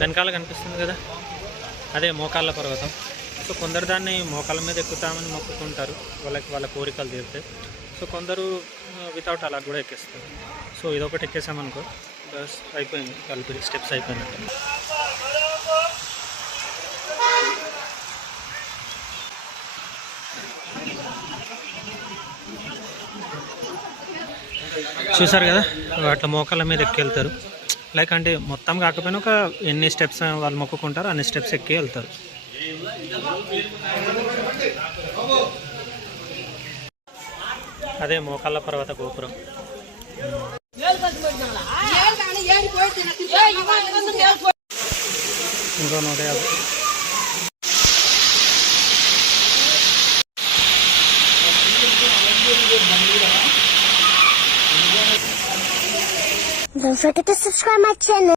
వెనకాల కనిపిస్తుంది కదా, అదే మోకాళ్ళ పర్వతం. సో కొందరు దాన్ని మోకాళ్ళ మీద ఎక్కుతామని మొక్కుకుంటారు, వాళ్ళ కోరికలు తీరుతాయి. సో కొందరు వితౌట్ అలా కూడా ఎక్కేస్తారు. సో ఇదొకటి ఎక్కేసామనుకో బస్ అయిపోయింది, కలిపి స్టెప్స్ అయిపోయినట్టు. చూసారు కదా, అట్లా మోకాళ్ళ మీద ఎక్కి లైక్ అంటే మొత్తం కాకపోయినా ఒక ఎన్ని స్టెప్స్ వాళ్ళు మొక్కుకుంటారో అన్ని స్టెప్స్ ఎక్కి వెళ్తారు. అదే మోకాళ్ళ పర్వత గోపురం. ఇంకో 150. Don't forget to subscribe my channel.